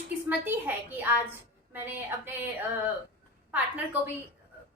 खुशकिस्मती है कि आज मैंने अपने पार्टनर को भी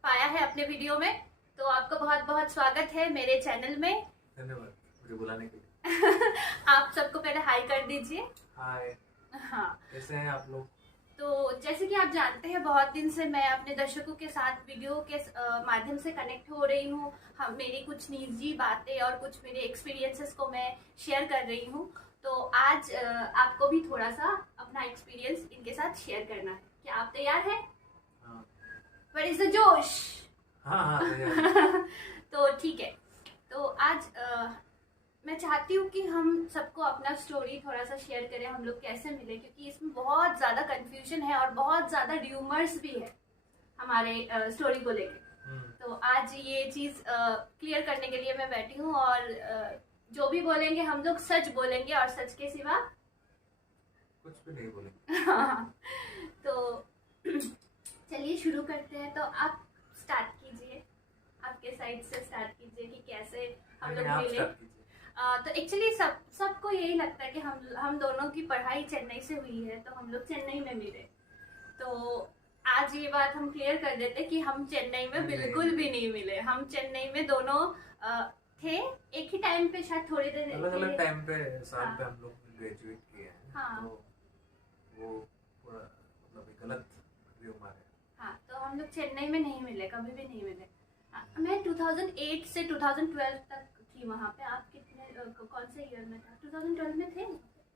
पाया है अपने वीडियो में। तो आपका बहुत बहुत स्वागत है मेरे चैनल में। धन्यवाद मुझे बुलाने के लिए। आप सबको पहले हाई कर दीजिए। हाय, हाँ, कैसे हैं आप लोग? तो जैसे कि आप जानते हैं बहुत दिन से मैं अपने दर्शकों के साथ वीडियो के माध्यम से कनेक्ट हो रही हूँ। हम मेरी कुछ निजी बातें और कुछ मेरे एक्सपीरियंसेस को मैं शेयर कर रही हूँ। तो आज आपको भी थोड़ा सा अपना एक्सपीरियंस इनके साथ शेयर करना है। क्या आप तैयार हैं? हाँ Where is the जोश? हाँ हाँ भैया। तो ठीक है। तो आज मैं चाहती हूँ कि हम सबको अपना स्टोरी थोड़ा सा शेयर करें, हम लोग कैसे मिले, क्योंकि इसमें बहुत ज़्यादा कंफ्यूजन है और बहुत ज़्यादा र्यूमर्स भी है हमारे स्टोरी को लेके। तो आज ये चीज़ क्लियर करने के लिए मैं बैठी हूँ और जो भी बोलेंगे हम लोग सच बोलेंगे और सच के सिवा कुछ भी नहीं बोलेंगे। तो चलिए शुरू करते हैं। तो आप स्टार्ट कीजिए, आपके साइड से स्टार्ट कीजिए कि कैसे हम लोग मिले। तो एक्चुअली सबको यही लगता है कि हम दोनों की पढ़ाई चेन्नई से हुई है, तो हम लोग चेन्नई में मिले। तो आज ये बात हम क्लियर कर देते कि हम चेन्नई में बिल्कुल भी नहीं मिले। हम चेन्नई में दोनों थे एक ही टाइम पे, शायद थोड़ी देर अलग अलग टाइम पे साल पे हम लोग ग्रेजुएट किए हैं। हाँ। तो वो पूरा मतलब एक गलत र्यूमर है। हाँ, तो हम लोग चेन्नई में नहीं मिले, कभी भी नहीं मिले। मैं 2008 से 2012 तक थी वहाँ पे। आप कितने कौन से ईयर में था? 2012 में थे?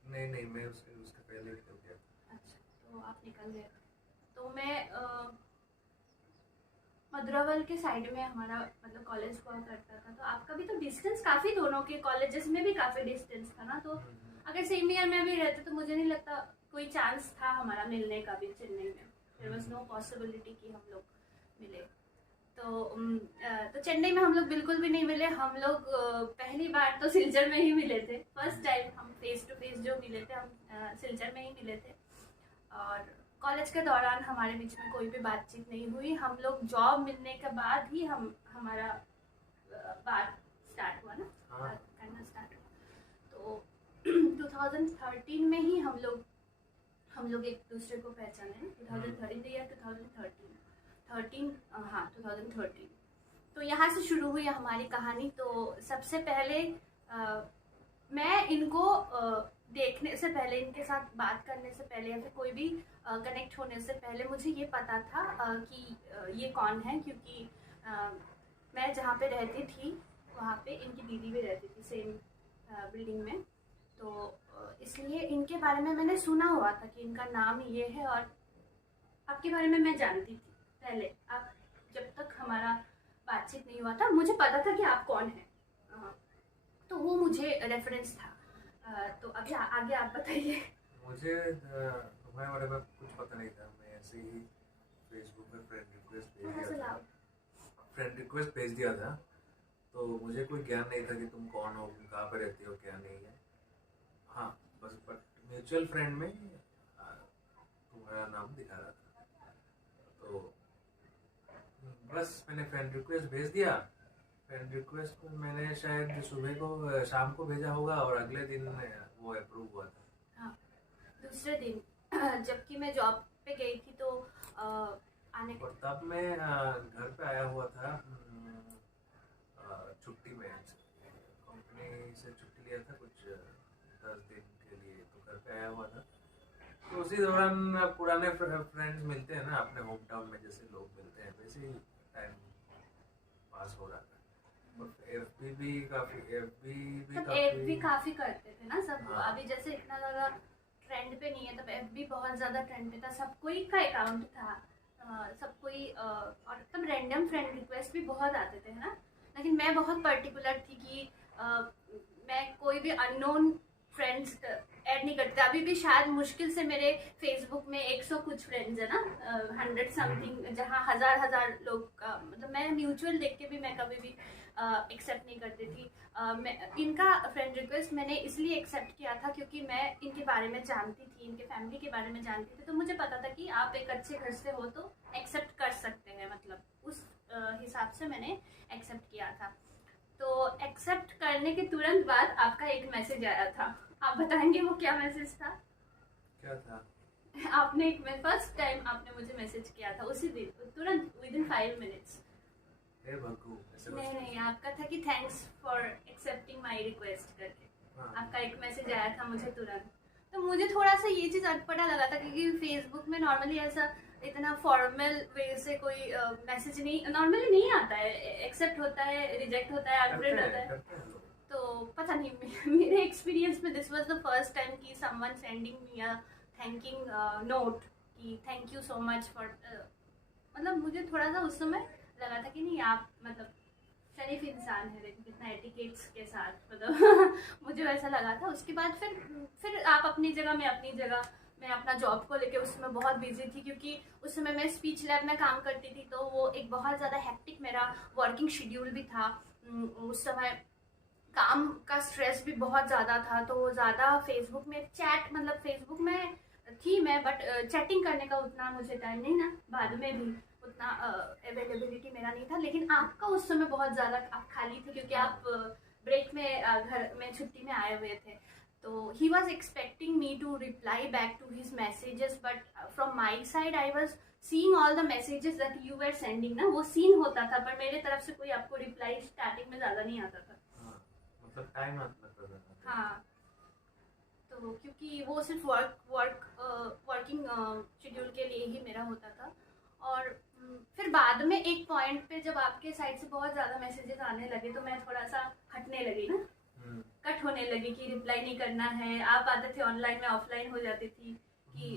नहीं, मैं उसके पहले निकल गया था। अच्छा, तो आप निकल गए। तो मैं मधुरावल के साइड में हमारा मतलब कॉलेज हुआ करता था। तो आपका भी तो डिस्टेंस काफ़ी, दोनों के कॉलेजेस में भी काफ़ी डिस्टेंस था ना। तो अगर सेम ईयर में भी रहते तो मुझे नहीं लगता कोई चांस था हमारा मिलने का भी चेन्नई में। देयर वाज नो पॉसिबिलिटी कि हम लोग मिले। तो चेन्नई में हम लोग बिल्कुल भी नहीं मिले। हम लोग पहली बार तो सिलचर में ही मिले थे। फर्स्ट टाइम हम फेस टू फेस जो मिले थे हम सिलचर में ही मिले थे। और कॉलेज के दौरान हमारे बीच में कोई भी बातचीत नहीं हुई। हम लोग जॉब मिलने के बाद ही हमारा बात स्टार्ट हुआ ना, बात करना स्टार्ट हुआ। तो 2013 में ही हम लोग एक दूसरे को पहचाने। 2013 या 2013, हाँ 2013। तो यहाँ से शुरू हुई हमारी कहानी। तो सबसे पहले मैं इनको देखने से पहले, इनके साथ बात करने से पहले या फिर कोई भी कनेक्ट होने से पहले मुझे ये पता था कि ये कौन है, क्योंकि मैं जहाँ पे रहती थी वहाँ पे इनकी दीदी भी रहती थी सेम बिल्डिंग में। तो इसलिए इनके बारे में मैंने सुना हुआ था कि इनका नाम ये है। और आपके बारे में मैं जानती थी पहले, आप जब तक हमारा बातचीत नहीं हुआ था मुझे पता था कि आप कौन हैं। तो वो मुझे रेफरेंस था। तो अभी आगे आप बताइए। मुझे तुम्हारे बारे में कुछ पता नहीं था। मैं ऐसे ही फेसबुक पे फ्रेंड रिक्वेस्ट भेज दिया था। तो मुझे कोई ज्ञान नहीं था कि तुम कौन हो, कहाँ पे रहती हो, क्या नहीं है। हाँ बस, बट म्यूचुअल फ्रेंड में तुम्हारा नाम दिखा रहा था। तो बस मैंने फ्रेंड रिक्वेस्ट भेज दिया। फ्रेंड रिक्वेस्ट मैंने शायद सुबह को शाम को भेजा होगा और अगले दिन वो अप्रूव हुआ था। हाँ, दूसरे दिन जबकि मैं जॉब पे गई थी तो आने और तब मैं घर पे आया हुआ था छुट्टी में। कंपनी से छुट्टी लिया था कुछ 10 दिन के लिए, तो घर पे आया हुआ था। तो उसी दौरान पुराने फ्रेंड्स मिलते हैं ना अपने होम टाउन में, जैसे लोग मिलते हैं वैसे ही टाइम पास हो रहा था। और एफबी भी काफी करते थे ना सब। हाँ। अभी जैसे इतना ज्यादा ट्रेंड पे नहीं है, तब एफबी बहुत ज्यादा ट्रेंड पे था। सब कोई का अकाउंट था, सब कोई और तब रैंडम फ्रेंड रिक्वेस्ट भी बहुत आते थे ना। लेकिन मैं बहुत पर्टिकुलर थी कि मैं कोई भी अननोन फ्रेंड्स ऐड नहीं करते। अभी भी शायद मुश्किल से मेरे फेसबुक में 100 कुछ फ्रेंड्स है ना, 100 समथिंग, जहाँ हजार लोग का मतलब मैं म्यूचुअल देख के भी मैं कभी भी एक्सेप्ट नहीं करती थी। मैं इनका फ्रेंड रिक्वेस्ट मैंने इसलिए एक्सेप्ट किया था क्योंकि मैं इनके बारे में जानती थी, इनके फैमिली के बारे में जानती थी। तो मुझे पता था कि आप एक अच्छे घर से हो तो एक्सेप्ट कर सकते हैं, मतलब उस हिसाब से मैंने एक्सेप्ट किया था। तो एक्सेप्ट करने के तुरंत बाद आपका एक मैसेज आया था। आप बताएंगे वो क्या मैसेज था? क्या था? आपने फर्स्ट टाइम आपने मुझे मैसेज किया था उसी दिन तुरंत विदिन 5 मिनट्स। हे भग्गू ऐसे नहीं कुछ। नहीं, आपका था कि thanks for accepting my request करके हाँ, आपका एक मैसेज आया था मुझे तुरंत। तो मुझे थोड़ा सा ये चीज़ अटपटा लगा था क्योंकि फेसबुक में नॉर्मली ऐसा इतना फॉर्मल वे से कोई मैसेज नहीं नॉर्मली नहीं आता है, एक्सेप्ट होता है, रिजेक्ट होता है, अनफ्रेंड होता है। करते हैं लोग। तो पता नहीं मेरे एक्सपीरियंस में this was the first time कि समवन सेंडिंग मी अ थैंकिंग नोट कि thank you so much for मतलब मुझे थोड़ा सा उस समय लगा था कि नहीं आप मतलब शरीफ इंसान है लेकिन कितना एटिकेट्स के साथ मतलब मुझे वैसा लगा था। उसके बाद फिर आप अपनी जगह मैं अपनी जगह, मैं अपना जॉब को लेके उस समय बहुत बिजी थी क्योंकि उस समय मैं स्पीच लैब में काम करती थी तो वो एक बहुत ज़्यादा हेक्टिक मेरा वर्किंग शेड्यूल भी था। उस समय काम का स्ट्रेस भी बहुत ज़्यादा था तो ज़्यादा फेसबुक में चैट मतलब फेसबुक में थी मैं बट चैटिंग करने का उतना मुझे टाइम नहीं ना, बाद में भी उतना अवेलेबिलिटी मेरा नहीं था। लेकिन आपका उस समय बहुत ज़्यादा आप खाली थे क्योंकि आप ब्रेक में घर में छुट्टी में आए हुए थे। तो he was expecting me to reply back to his messages but from my side I was seeing all the messages that you were sending ना, वो सीन होता था पर मेरे तरफ से कोई आपको रिप्लाई स्टार्टिंग में ज़्यादा नहीं आता था। हाँ, मतलब टाइम लगता था। हाँ, तो क्योंकि वो सिर्फ वर्किंग शेड्यूल के लिए ही मेरा होता था। और फिर बाद में एक पॉइंट पे जब आपके साइड से बहुत ज़्यादा मैसेजेस आने लगे तो मैं थोड़ा सा हटने लगी ना, कट होने लगी कि रिप्लाई नहीं करना है। आप आते थे ऑनलाइन में ऑफलाइन हो जाती थी कि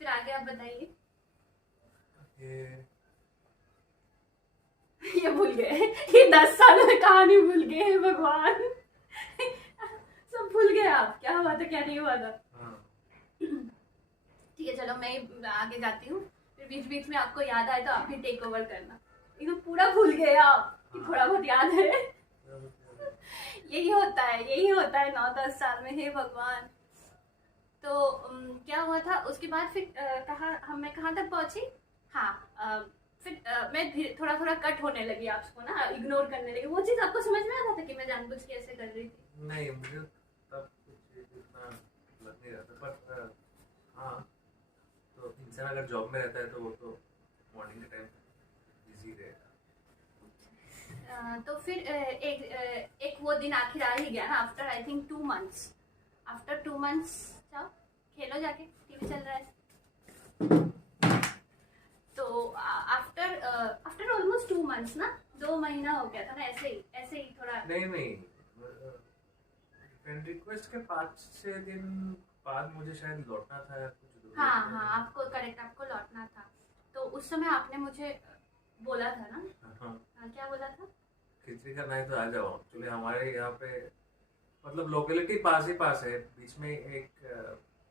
फिर आगे आप बताइए। ये भूल गए ये 10 साल में कहानी भूल गए भगवान सब भूल गए आप, क्या हुआ था क्या नहीं हुआ था। ठीक है चलो मैं आगे जाती हूँ, फिर बीच बीच में आपको याद आए तो आप भी टेक ओवर करना। एकदम पूरा भूल गए आप कि थोड़ा बहुत याद है यही होता है 9-10 साल में, हे भगवान। तो क्या हुआ था उसके बाद फिर मैं कहाँ तक पहुंची। हाँ, फिर मैं थोड़ा थोड़ा कट होने लगी, आपको ना इग्नोर करने लगी। वो चीज़ आपको समझ में आता था कि मैं जानबूझ के ऐसे कर रही थी? नहीं, मुझे तब कुछ इतना लग नहीं रहा था पर हाँ, तो इंसान अगर जॉब में रहता है तो वो तो मॉर्निंग के टाइम बिजी रहेगा। तो फिर एक वो दिन आखिर आ ही गया ना, after I think 2 months. After 2 months जाओ खेलो जाके, टीवी चल रहा है। तो आफ्टर ऑलमोस्ट 2 मंथ्स ना, 2 महीना हो गया था ना, ऐसे ही थोड़ा। नहीं फ्रेंड रिक्वेस्ट के 5-6 दिन बाद मुझे शायद लौटना था कुछ। हाँ आपको करेक्ट, आपको लौटना था। तो उस समय आपने मुझे बोला था ना। हाँ, क्या बोला था? खिचड़ी करना है तो आ जाओ। एक्चुअली हमारे यहाँ पे मतलब लोकेलिटी पास ही पास है, बीच में एक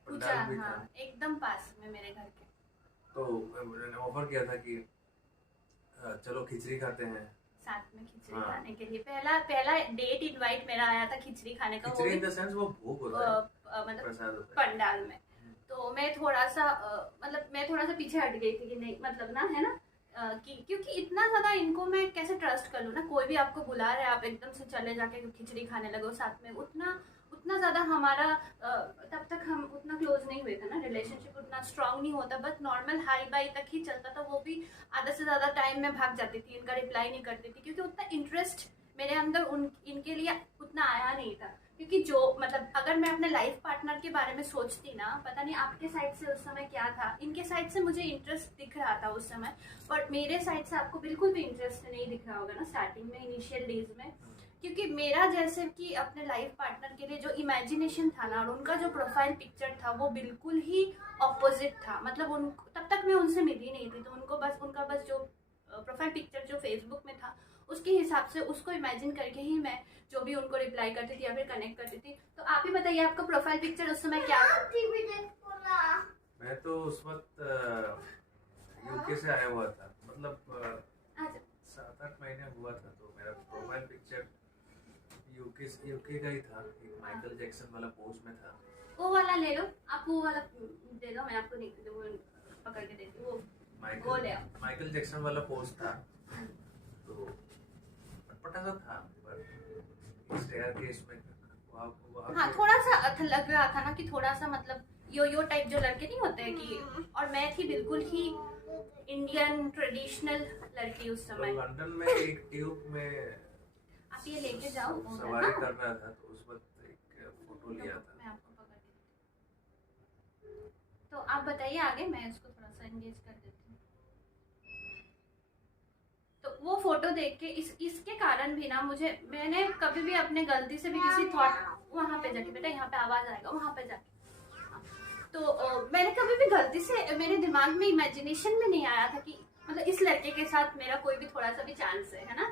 पंडाल भी था। एकदम पास में मेरे घर के। तो मैंने ऑफर किया था कि चलो खिचड़ी खाते हैं साथ में खिचड़ी खाने के लिए। पहला डेट इनवाइट मेरा आया था खिचड़ी खाने का। खिचड़ी इन द सेंस वो भोग होता है, मतलब प्रसाद होता है पंडाल में। तो मैं थोड़ा सा पीछे हट गई थी कि नहीं मतलब ना है ना क्योंकि इतना ज़्यादा इनको मैं कैसे ट्रस्ट कर लूँ ना, कोई भी आपको बुला रहा है आप एकदम से चले जाके खिचड़ी खाने लगो साथ में। उतना ज़्यादा हमारा तब तक हम उतना क्लोज नहीं हुए थे ना, रिलेशनशिप उतना स्ट्रांग नहीं होता, बस नॉर्मल हाई बाई तक ही चलता था। वो भी आधा से ज़्यादा टाइम में भाग जाती थी, इनका रिप्लाई नहीं करती थी क्योंकि उतना इंटरेस्ट मेरे अंदर इनके लिए उतना आया नहीं था। क्योंकि जो मतलब अगर मैं अपने लाइफ पार्टनर के बारे में सोचती ना, पता नहीं आपके साइड से उस समय क्या था, इनके साइड से मुझे इंटरेस्ट दिख रहा था उस समय, पर मेरे साइड से आपको बिल्कुल भी इंटरेस्ट नहीं दिख रहा होगा ना स्टार्टिंग में, इनिशियल डेज में। क्योंकि मेरा जैसे कि अपने लाइफ पार्टनर के लिए जो इमेजिनेशन था ना और उनका जो प्रोफाइल पिक्चर था वो बिल्कुल ही ऑपोजिट था। मतलब उनको तब तक मैं उनसे मिली नहीं थी, तो उनका बस जो प्रोफाइल पिक्चर जो फेसबुक में था उसके हिसाब से उसको इमेजिन करके ही मैं जो भी उनको रिप्लाई करती थी या फिर कनेक्ट करती थी। तो आप ही बताइए आपका प्रोफाइल पिक्चर उस समय क्या था? मैं तो उस वक्त यूके से आया हुआ था, मतलब 7-8 महीने हुआ था, तो मेरा प्रोफाइल पिक्चर यूके का ही था। एक माइकल जैक्सन वाला पोज में था। वो वाला ले लो आप, वो वाला दे दो, मैं आपको पकड़ के देती हूँ। वो ले आओ। माइकल जैक्सन वाला पोज था, तो अटपटा सा था पर स्टेयरकेस में हाँ थोड़ा सा लग रहा था ना कि थोड़ा सा मतलब यो टाइप जो लड़के नहीं होते हैं कि, और मैं थी बिल्कुल ही इंडियन ट्रेडिशनल लड़की उस समय। तो लंदन में एक ट्यूब में आप ये लेके जाओ, वो है सवारी ना? कर रहा था, तो उस वक्त एक फोटो लिया था। मैं आपको पकड़ के देती हूँ। तो आप बताइए आगे, मैं इसको थोड़ा सा एंगेज कर देती हूँ। तो वो फोटो देख के इसके कारण भी ना मुझे, मैंने कभी भी अपने गलती से भी किसी थॉट, वहां पे जाके, बेटा यहाँ पे आवाज आएगा, वहां पे जाके, तो मैंने कभी भी गलती से, मेरे दिमाग में इमेजिनेशन में नहीं आया था कि मतलब इस लड़के के साथ मेरा कोई भी थोड़ा सा भी चांस है ना?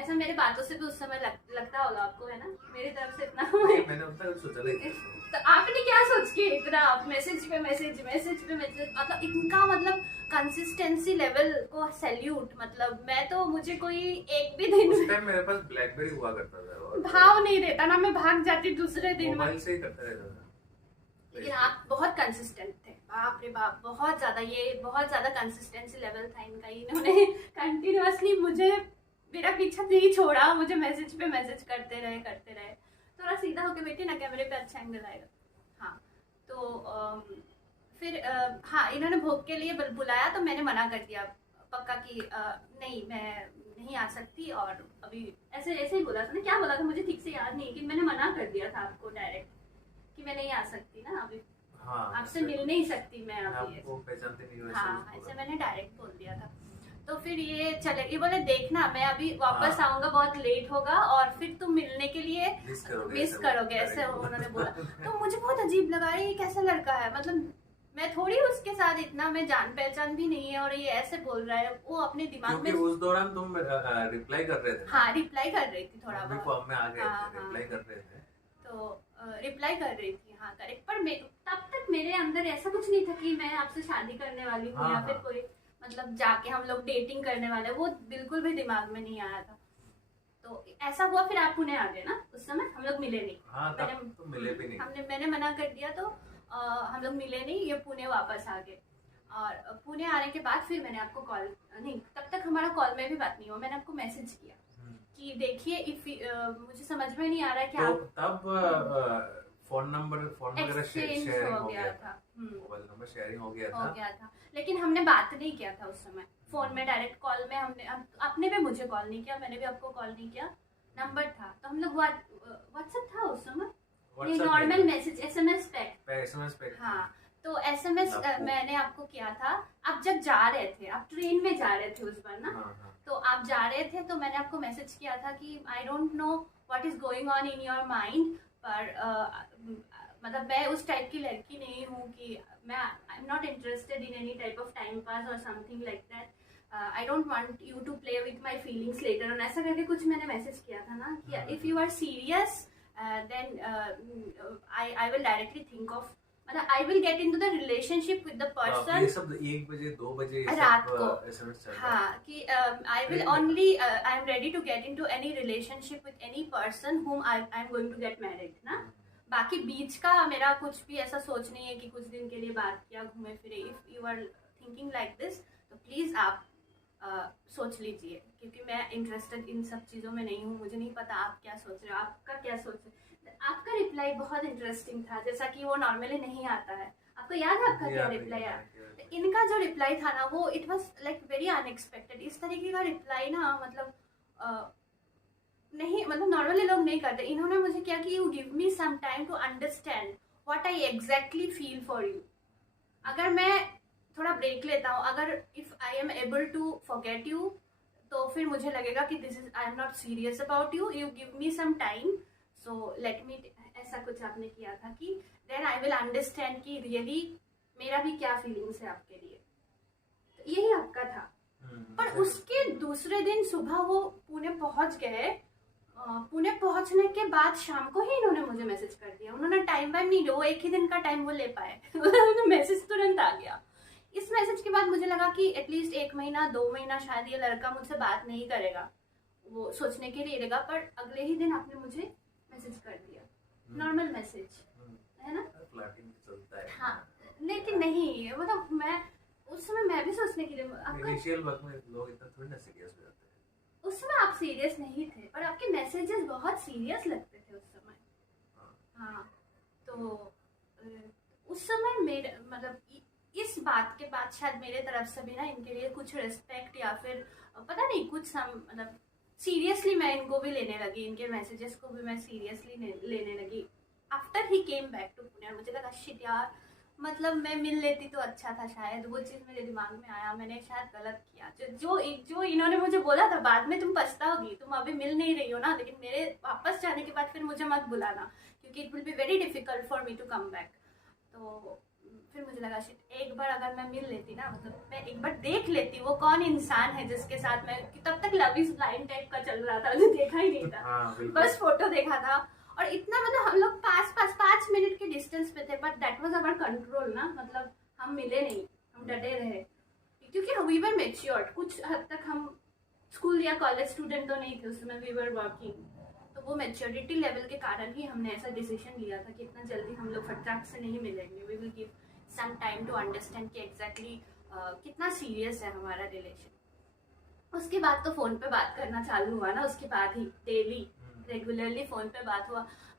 ऐसा मेरे बातों से भी उस समय लगता होगा आपको, है ना? मेरी तरफ से इतना मैंने उतना कुछ सोचा नहीं। तो आपने क्या सोच के इतना मैसेज पे मैसेज मतलब इनका मतलब कंसिस्टेंसी लेवल को सैल्यूट। मतलब मैं तो, मुझे कोई एक भी दिन उस टाइम मेरे पास ब्लैकबेरी हुआ करता था और भाव नहीं देता ना, मैं भाग जाती दूसरे दिन। मोबाइल से ही करता रहता था। लेकिन आप बहुत कंसिस्टेंट थे, बाप रे बाप, बहुत ज्यादा, ये बहुत ज्यादा कंसिस्टेंसी लेवल था इनका। इन्होंने कंटिन्यूअसली मुझे, मेरा पीछा नहीं छोड़ा, मुझे मैसेज पे मैसेज करते रहे। थोड़ा सीधा होके बैठे ना, कैमरे पे अच्छा एंगल आएगा। हाँ, तो फिर हाँ, इन्होंने भोग के लिए बुलाया, तो मैंने मना कर दिया पक्का कि नहीं, मैं नहीं आ सकती। और अभी ऐसे ऐसे ही बोला था ना, क्या बोला था मुझे ठीक से याद नहीं, कि मैंने मना कर दिया था आपको डायरेक्ट कि मैं नहीं आ सकती ना अभी। हाँ, आपसे मिल नहीं सकती मैं अभी, आपको पहचानते नहीं वैसे। हाँ, ऐसे मैंने डायरेक्ट बोल दिया था। तो फिर ये चले, ये बोले देखना मैं अभी वापस हाँ। आऊंगा, बहुत लेट होगा और फिर तुम मिलने के लिए मिस करोगे, ऐसे उन्होंने बोला। तो मुझे बहुत अजीब लगा, ये कैसा लड़का है, मतलब मैं थोड़ी उसके साथ इतना, मैं जान पहचान भी नहीं है और ये ऐसे बोल रहा है। वो अपने दिमाग में, उस दौरान तुम रिप्लाई कर रहे थे। हाँ, रिप्लाई कर रही थी थोड़ा बहुत, फॉर्म में आ गए हाँ, थे, रिप्लाई कर रहे थे। तो रिप्लाई कर रही थी, हाँ करेक्ट। पर तब तक मेरे अंदर ऐसा कुछ नहीं था कि मैं आपसे शादी करने वाली हूँ, या फिर कोई मतलब जाके हम लोग डेटिंग करने वाले, वो बिल्कुल भी दिमाग में नहीं आया था। तो ऐसा हुआ, फिर आप पुणे आ गए ना, उस समय हम लोग मिले नहीं। हाँ, तब तो मिले भी नहीं। मैंने मना कर दिया, तो हम लोग मिले नहीं, ये पुणे वापस आ गए। और पुणे आने के बाद फिर मैंने आपको कॉल नहीं, तब तक हमारा कॉल में भी बात नहीं हुआ, मैंने आपको मैसेज किया कि देखिए इफ मुझे समझ में नहीं आ रहा है कि तो तब फोन वगैरह शेयरिंग हो गया था, मोबाइल नंबर शेयरिंग हो गया था। लेकिन हमने बात नहीं किया था उस समय फोन में, डायरेक्ट कॉल में हमने, आपने भी मुझे कॉल नहीं किया, मैंने भी आपको कॉल नहीं किया। नंबर था तो हम लोग व्हाट्सएप था उस समय, नॉर्मल मैसेज, एसएमएस पे। हाँ, तो एसएमएस मैंने आपको किया था। आप जब जा रहे थे, आप ट्रेन में जा रहे थे उस बार ना, तो आप जा रहे थे, तो मैंने आपको मैसेज किया था कि I don't know what is going on in your mind, पर मतलब मैं उस टाइप की लड़की नहीं हूँ कि मैं, I am not interested in any type of time pass और something like that, I don't want you to play with my feelings later on, ऐसा करके कुछ मैंने मैसेज किया था ना कि if you are serious then I will directly think of, मतलब I will get into the relationship with the person. ये सब 1 बजे 2 बजे रात को, एसएमएस चल हाँ, कि I will only, I am ready to get into any relationship with any person whom I am going to get married ना। बाकी बीच का मेरा कुछ भी ऐसा सोच नहीं है कि कुछ दिन के लिए बात किया, घूमे फिरे। If you are thinking like this, तो प्लीज आप सोच लीजिए, क्योंकि मैं इंटरेस्टेड इन सब चीज़ों में नहीं हूँ। मुझे नहीं पता आप क्या सोच रहे हो, आपका क्या सोच रहे हो। आपका रिप्लाई बहुत इंटरेस्टिंग था, जैसा कि वो नॉर्मली नहीं आता है। आपको याद है आपका क्या रिप्लाई आया? इनका जो रिप्लाई था ना, वो it was like very unexpected. इस तरीके का रिप्लाई ना, मतलब नहीं, मतलब नॉर्मली लोग नहीं करते। इन्होंने मुझे क्या कि you give me some time to understand what I exactly feel for you. अगर मैं थोड़ा ब्रेक लेता हूँ, अगर if I am able to forget you, तो फिर मुझे लगेगा कि this is, I am not serious about you, you give me some time, so let me, ऐसा कुछ आपने किया था कि देन आई विल अंडरस्टैंड कि रियली मेरा भी क्या फीलिंग्स है आपके लिए। तो यही आपका था। पर उसके दूसरे दिन सुबह वो पुणे पहुंच गए। पुणे पहुंचने के बाद शाम को ही इन्होंने मुझे मैसेज कर दिया। उन्होंने टाइम वाइम नहीं लिया, वो एक ही दिन का टाइम वो ले पाए मैसेज तुरंत आ गया। इस मैसेज के बाद मुझे लगा कि एटलीस्ट 1 महीना 2 महीना शायद ये लड़का मुझसे बात नहीं करेगा, वो सोचने के लिए रहेगा। पर अगले ही दिन आपने मुझे मैसेज कर दिया, नॉर्मल मैसेज, है ना? फ्लर्टिंग चलता है। हाँ, लेकिन नहीं, मतलब मैं उस समय, मैं भी सोचने के लिए, इनिशियल वक्त में लोग इतना थोड़ी ना सीरियस हो जाते हैं। उस समय आप सीरियस नहीं थे, पर आपके मैसेजेस बहुत सीरियस लगते थे उस समय। हाँ, तो उस समय मेरे मतलब इस बात के बाद शायद मेरे तरफ से भी ना इनके लिए कुछ रिस्पेक्ट या फिर पता नहीं कुछ मतलब सीरियसली मैं इनको भी लेने लगी, इनके मैसेजेस को भी मैं सीरियसली लेने लगी after he came back to Pune. और मुझे लगा शिट यार, मतलब मैं मिल लेती तो अच्छा था, शायद वो चीज़ मेरे दिमाग में आया, मैंने शायद गलत किया। जो इन्होंने मुझे बोला था बाद में, तुम पछताओगी, तुम अभी मिल नहीं रही हो ना, लेकिन मेरे वापस जाने के बाद फिर मुझे मत बुलाना क्योंकि it will be very difficult for me to come back. तो फिर मुझे लगा शिट, एक बार अगर मैं मिल लेती ना, मतलब मैं एक बार देख लेती वो कौन इंसान है जिसके साथ मैं, तब तक लव इज ब्लाइंड टाइप का चल रहा था, मुझे देखा ही नहीं था। हाँ, बस फोटो देखा था और इतना मतलब हम लोग पाँच मिनट के डिस्टेंस पे थे, but that was our control ना, मतलब हम मिले नहीं, हम डटे रहे क्योंकि वी वर मेच्योर्ड। कुछ हद तक हम स्कूल या कॉलेज स्टूडेंट तो नहीं थे उस समय, वी वर वर्किंग। तो वो मेच्योरिटी लेवल के कारण ही हमने ऐसा डिसीजन लिया था कि इतना जल्दी हम लोग फटाक से नहीं मिलेंगे, we will give some time to understand कि एग्जैक्टली कितना सीरियस है हमारा रिलेशन। उसके बाद तो फ़ोन पे बात करना चालू हुआ ना, उसके बाद ही डेली रेगुलरली फ़ोन पे बात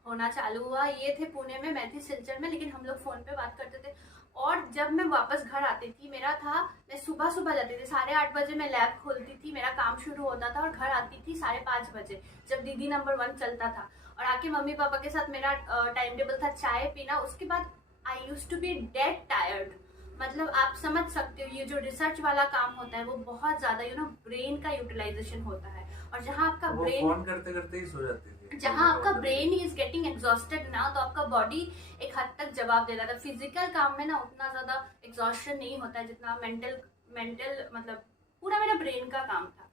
होना चालू हुआ। ये थे पुणे में, मैं थी सिलचर में, लेकिन हम लोग फ़ोन पे बात करते थे। और जब मैं वापस घर आती थी, मेरा था मैं सुबह जाती थी, 8:30 बजे मैं लैब खोलती थी, मेरा काम शुरू होता था और घर आती थी 5:30 बजे जब दीदी नंबर 1 चलता था। और आके मम्मी पापा के साथ मेरा टाइम टेबल था चाय पीना। उसके बाद I use to be dead tired, मतलब आप समझ सकते हो ये जो रिसर्च वाला काम होता है वो बहुत ज़्यादा ब्रेन का यूटिलाइजेशन होता है। और जहाँ आपका ब्रेन फोन करते करते ही सो जाती थी, जहाँ आपका ब्रेन इज गेटिंग एग्जॉस्टेड ना, तो आपका बॉडी एक हद तक जवाब दे रहा था। फिजिकल काम में ना उतना ज़्यादा एग्जॉस्शन नहीं होता है जितना मेंटल मतलब पूरा मेरा ब्रेन का काम था।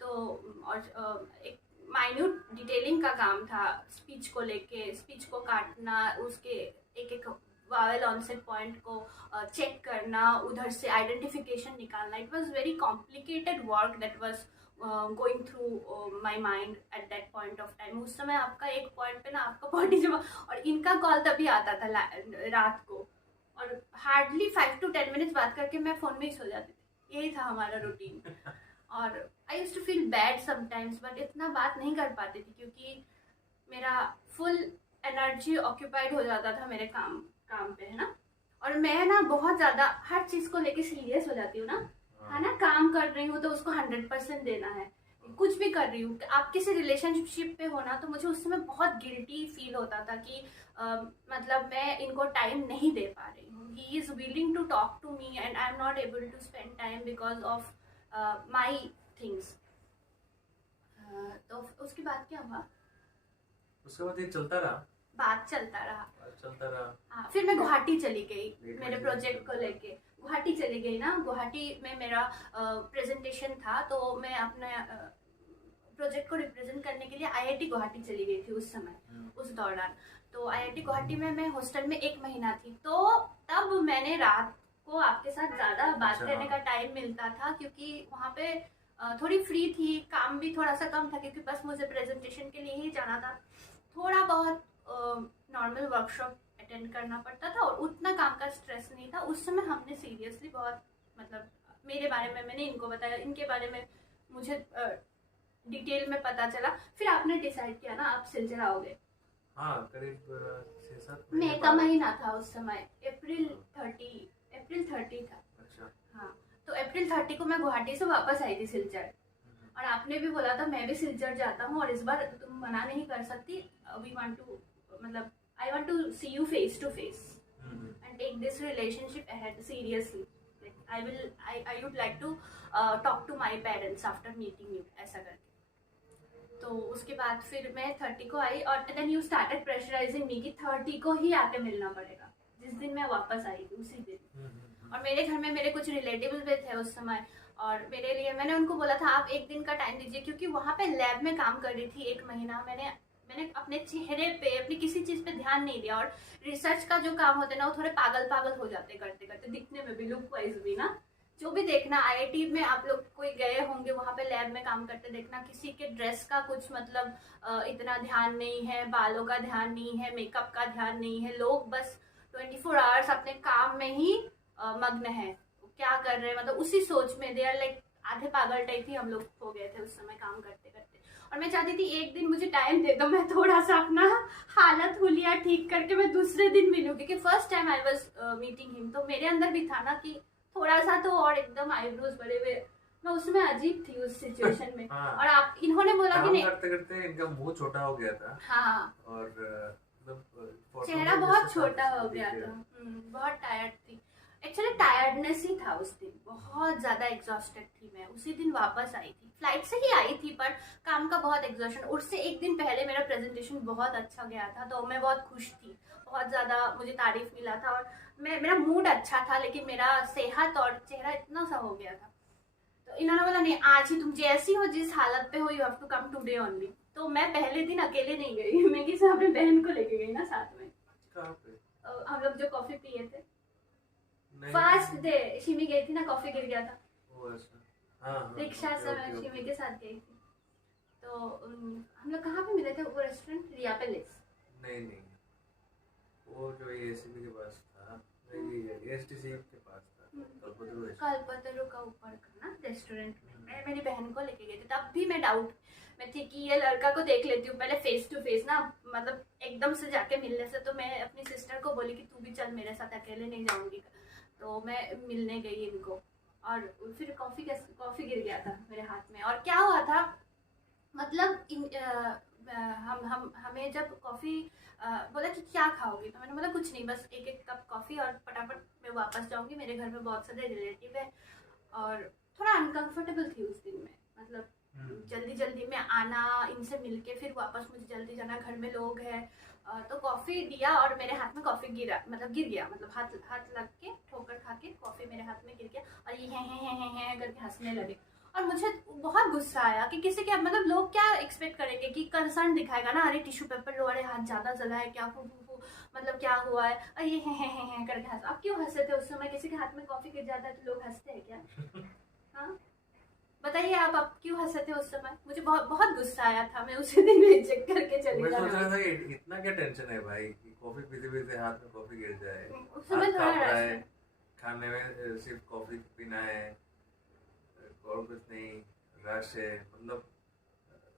तो और एक माइन्यूट डिटेलिंग का काम था, स्पीच को लेके, स्पीच को काटना, उसके एक एक वावेल ऑनसेट पॉइंट को चेक करना, उधर से आइडेंटिफिकेशन निकालना। It was very complicated work that was going through my mind at that point of time. उस समय आपका एक पॉइंट पे ना आपका बॉडी जब, और इनका कॉल तभी आता था रात को, और हार्डली 5 to 10 मिनट्स बात करके मैं फ़ोन में ही सो जाती थी। यही था हमारा रूटीन। और I use to feel bad sometimes, but इतना बात नहीं कर पाती थी क्योंकि मेरा फुल एनर्जी ऑक्यूपाइड हो जाता था मेरे काम पे, है ना। और मैं ना बहुत ज़्यादा हर चीज़ को लेके सीरियस हो जाती हूँ ना, है ना। काम कर रही हूँ तो उसको 100% देना है, कुछ भी कर रही हूँ। आप किसी रिलेशनशिप पे हो ना, तो मुझे उस समय बहुत गिल्टी फील होता था कि मतलब मैं इनको टाइम नहीं दे पा रही हूँ। He is willing to talk to me and I am not able to spend time because of my things. तो उसके बाद क्या हुआ, उसके बाद ये चलता रहा, बात चलता रहा। हाँ। फिर मैं गुवाहाटी चली गई मेरे प्रोजेक्ट को लेके। गुवाहाटी चली गई ना, गुवाहाटी में मेरा प्रेजेंटेशन था, तो मैं अपने प्रोजेक्ट को रिप्रेजेंट करने के लिए आईआईटी गुवाहाटी चली गई थी उस समय, उस दौरान। तो आईआईटी गुवाहाटी में मैं हॉस्टल में 1 महीना थी, तो तब मैंने रात को आपके साथ ज़्यादा बात करने का टाइम मिलता था क्योंकि वहाँ पे थोड़ी फ्री थी, काम भी थोड़ा सा कम था क्योंकि बस मुझे प्रेजेंटेशन के लिए ही जाना था। थोड़ा बहुत नॉर्मल वर्कशॉप अटेंड करना पड़ता था और उतना काम का स्ट्रेस नहीं था। उस समय हमने सीरियसली बहुत, मतलब मेरे बारे में मैंने इनको बताया, इनके बारे में मुझे डिटेल में पता चला। फिर आपने डिसाइड किया ना आप सिलचर आओगे। हाँ, करीब 6-7 मई का महीना था उस समय, अप्रैल 30 था। अच्छा। हाँ, तो अप्रैल 30 को मैं गुवाहाटी से वापस आई थी सिलचर। और आपने भी बोला था मैं भी सिलचर जाता हूँ और इस बार तुम मना नहीं कर सकती, वी वांट टू, मतलब I want to see you face to face and take this relationship ahead seriously. I would like to talk to my parents after meeting you, ऐसा करके। तो उसके बाद फिर मैं 30 को आई और देन यू स्टार्टेड प्रेशराइजिंग मी कि 30 को ही आके मिलना पड़ेगा, जिस दिन मैं वापस आई थी उसी दिन। और मेरे घर में मेरे कुछ रिलेटिव भी थे उस समय, और मेरे लिए मैंने उनको बोला था आप 1 दिन का टाइम दीजिए, क्योंकि वहाँ पे लैब में काम कर रही थी 1 महीना। मैंने अपने चेहरे पे, अपनी किसी चीज़ पे ध्यान नहीं दिया। और रिसर्च का जो काम होता है ना, वो थोड़े पागल हो जाते करते करते, दिखने में भी, लुक वाइज भी ना। जो भी देखना आईआईटी में आप लोग कोई गए होंगे वहाँ पे लैब में काम करते देखना, किसी के ड्रेस का कुछ मतलब इतना ध्यान नहीं है, बालों का ध्यान नहीं है, मेकअप का ध्यान नहीं है। लोग बस 24 आवर्स अपने काम में ही मग्न है, क्या कर रहे हैं मतलब उसी सोच में, दे आर लाइक आधे पागल टाइप ही हम लोग हो गए थे उस समय काम करते करते। और मैं चाहती थी एक दिन मुझे टाइम दे दो, मैं थोड़ा सा अपना हालत हुलिया ठीक करके मैं दूसरे दिन मिलूँ, क्योंकि first time I was meeting him, तो मेरे अंदर भी था ना कि थोड़ा सा तो और एकदम आईब्रोज बड़े हुए, मैं उसमें अजीब थी उस सिचुएशन में। हाँ। और आप इन्होंने बोला कि काम नहीं, करते करते इनका मुंह छोटा हो गया था हाँ और मतलब फोटो चेहरा में बहुत जैसे था छोटा वैसे हो दिख गया गया। था। बहुत टायर्ड थी, एक्चुअली टायर्डनेस ही था उस दिन, बहुत ज्यादा एग्जॉस्टेड थी मैं। उसी दिन वापस आई थी, फ्लाइट से ही आई थी, पर काम का बहुत एग्जॉशन। उससे एक दिन पहले मेरा प्रेजेंटेशन बहुत अच्छा गया था, तो मैं बहुत खुश थी, बहुत ज्यादा मुझे तारीफ मिला था, और मेरा मूड अच्छा था, लेकिन मेरा सेहत और चेहरा इतना सा हो गया था। तो इन्होंने बोला नहीं, आज ही तुम जैसी हो, जिस हालत पे हो, you have to come today only. तो मैं पहले दिन अकेले नहीं गई, मैं किसी अपने बहन को लेके गई ना साथ में। कहाँ पे? हम लोग जो कॉफी पिए थे नहीं। फर्स्ट डे, शिमी गई थी ना, कॉफी गिर गया था वो ऐसा। हाँ हाँ, रिक्शा ओके, से, ओके, मैं ओके। शिमी के साथ गई थी। तो हम लोग कहाँ पे मिले थे, वो रेस्टोरेंट रिया पैलेस। नहीं नहीं, वो जो एसीबी के पास था, नहीं एसटीसी के पास था, कलपतरू है। कल्पतरू का ऊपर का ना रेस्टोरेंट में मैं मेरी बहन को लेके गई थी। तब भी मैं डाउट में थी कि ये लड़का को देख लेती हूँ पहले फेस टू फेस ना, मतलब एकदम से जाके मिलने से। तो मैं अपनी सिस्टर को बोली कि तू भी चल मेरे साथ, अकेले नहीं जाऊंगी। तो मैं मिलने गई इनको, और फिर कॉफी गिर गया था मेरे हाथ में। और क्या हुआ था, मतलब हम हमें जब कॉफी बोला कि क्या खाओगी, तो मैंने बोला कुछ नहीं, बस एक एक कप कॉफी और फटाफट मैं वापस जाऊंगी, मेरे घर में बहुत सारे रिलेटिव है। और थोड़ा अनकंफर्टेबल थी उस दिन में, मतलब जल्दी जल्दी में आना, इनसे मिलके फिर वापस मुझे जल्दी जाना, घर में लोग हैं। तो कॉफी दिया और मेरे हाथ में कॉफी गिरा, मतलब गिर गया, मतलब हाथ लग के ठोकर खा के कॉफी मेरे हाथ में गिर गया, और ये हैं करके हंसने लगे। और मुझे बहुत गुस्सा आया कि किसी के, मतलब लोग क्या एक्सपेक्ट करेंगे कि कंसर्न दिखाएगा ना, अरे टिश्यू पेपर लो, अरे हाथ ज्यादा जला है क्या, फू फू फू, मतलब क्या हुआ है, और ये हैं करके हंस। आप क्यों हंसे थे उस समय, किसी के हाथ में कॉफी गिर जाता है तो लोग हंसते हैं क्या? हाँ बताइए आप क्यों हंसे थे उस समय? मुझे बहुत बहुत गुस्सा आया था, मैं उसी दिन रिजेक्ट करके चली मैं सोच गई। रहा था कि इतना क्या टेंशन है भाई कि कॉफी पीते पीते हाथ में कॉफी गिर जाए, उस समय हाथ थोड़ा कांप रहा रश है, में, खाने में सिर्फ कॉफी पीना है और कुछ नहीं, रश है, मतलब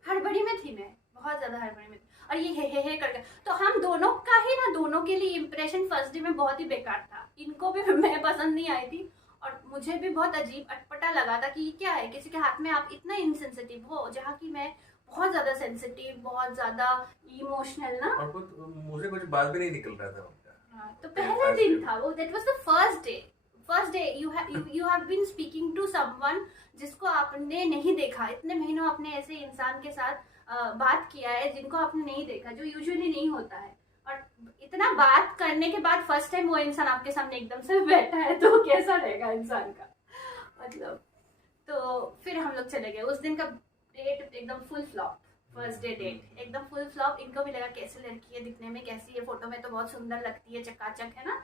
हड़बड़ी में थी मैं, बहुत ज्यादा हड़बड़ी में थी। और ये हे करके, तो हम दोनों का ही ना, दोनों के लिए इम्प्रेशन फर्स्ट डे में बहुत ही बेकार था। इनको भी मैं पसंद नहीं आई थी, और मुझे भी बहुत अजीब अटपटा लगा था कि ये क्या है, किसी के हाथ में आप इतना इनसेंसिटिव हो, जहाँ की मैं बहुत ज्यादा सेंसिटिव, बहुत ज्यादा इमोशनल ना। और कुछ मुझे कुछ बात भी नहीं निकल रहा था उनका। हाँ, तो पहला दिन था वो, that was the first day you have been speaking to someone जिसको आपने नहीं देखा। इतने महीनों आपने ऐसे इंसान के साथ बात किया है जिनको आपने नहीं देखा, जो यूजुअली नहीं होता है। और इतना बात करने के बाद फर्स्ट टाइम वो इंसान आपके सामने एकदम से बैठा है, तो कैसा रहेगा इंसान का, मतलब। तो फिर हम लोग चले गए। उस दिन का डेट एकदम full flop, first day date एकदम फुल फ्लॉप। इनको भी लगा कैसे लड़की है दिखने में, कैसी है, फोटो में तो बहुत सुंदर लगती है, चकाचक है ना,